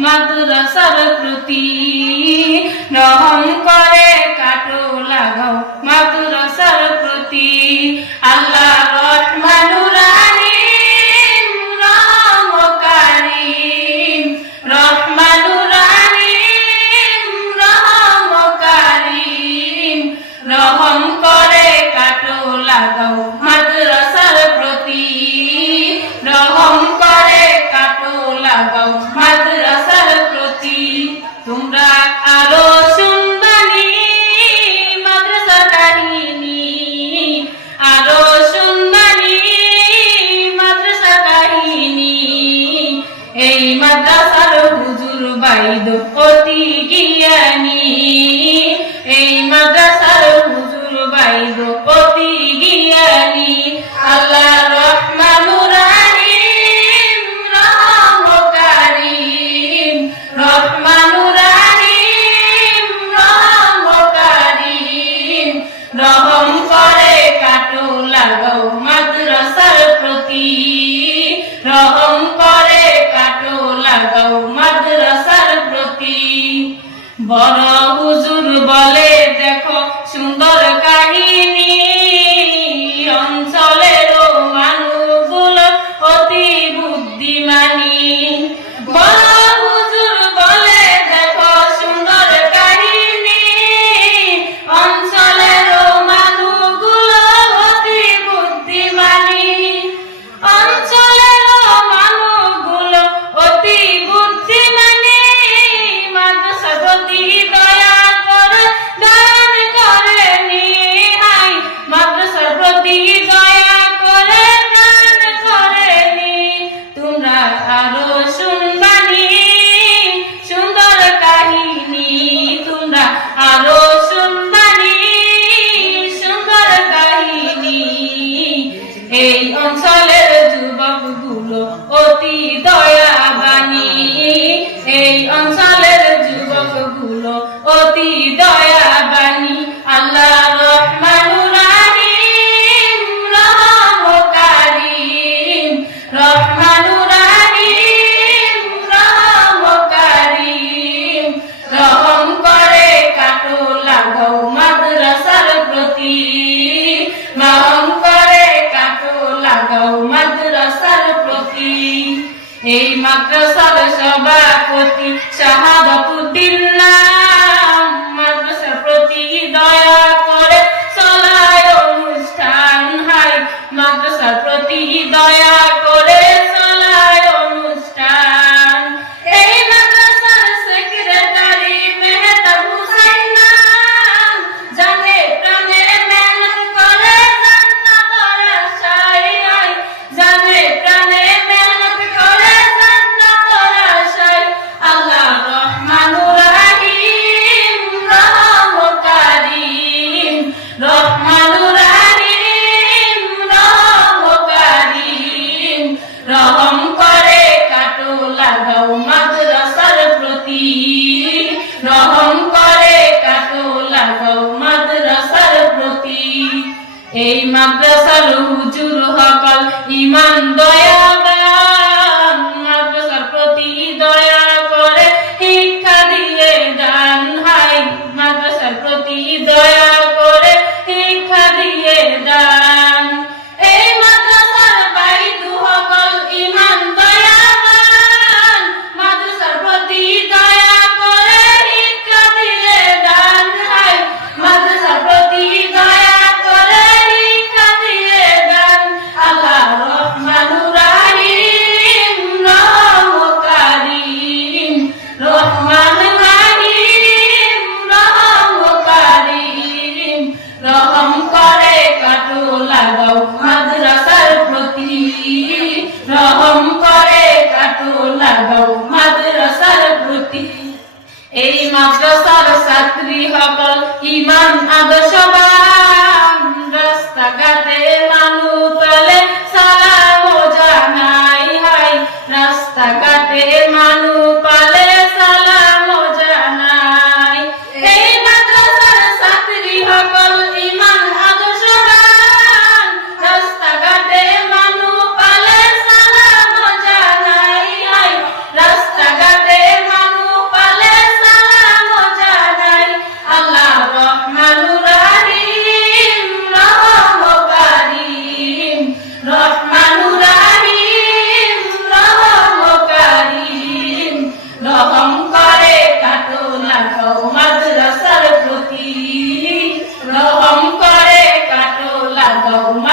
মাদ্রাসার প্রতি রহম করে কাটো লাগাও আরও সুন্দরী মাদ্রাসাকারিনী আরও সুন্দরী মাদ্রাসাকারিনী এই মাদ্রাসার হুজুর বাইদ অতি জ্ঞানী বড় হুজুর বলে এই অঞ্চলের যুবকগুলো অতি দয়াবানী এই অঞ্চলের যুবকগুলো মাদ্রাসার সভাপতি শাহাদত উদ্দিন এই মাদ্রাসার হুজুর হকল ইমান দয়া মাদ্রাসার প্রতি। এই মাদ্রাসার ছাত্রী সকল ইমান আদর্শবান রাস্তাঘাটে মানুষ। cada